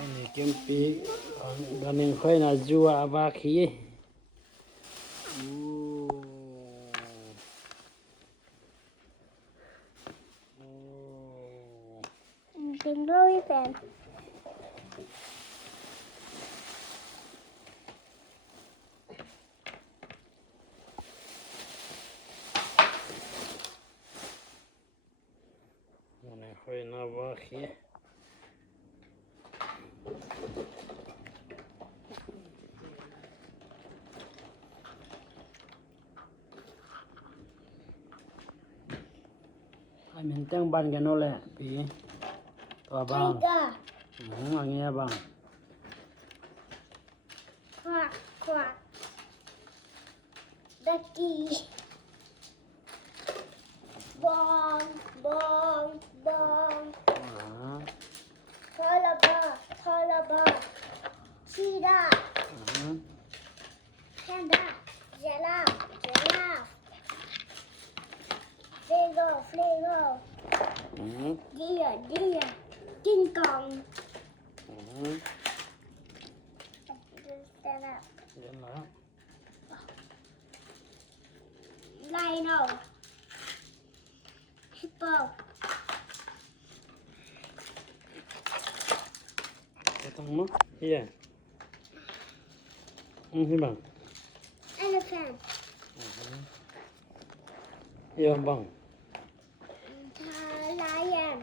Này kiếm phí còn mình khơi là dua ba khí Đừng lôi bạn. này khơi nó ba khí mình tăng ban cái nó lẹ phí tòa bang nghe bằng Quack, quack. Ducky. Bong, bong, bong. Toilet, cheetah. Panda, giraffe. Flago. Deer. King Kong. Stand up. Rhino. Hippo. Datang mo? Iya. Bang. Elephant. Iya bang. Lion.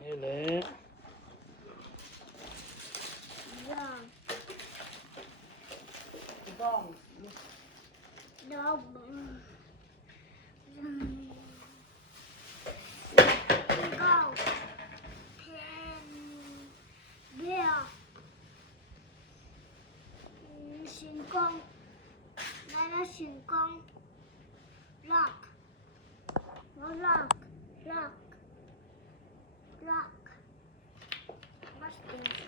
Hele. Dog. Eagle. Bear. Shin Kong. Shin Kong. Rock. What's this?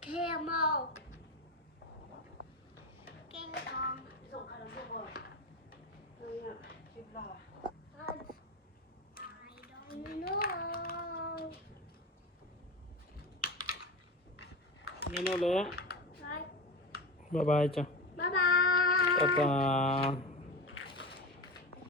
Camel. King Kong. I don't know. Nghe nó lẹ. Right. Bye bye cho. Bye bye. Tata.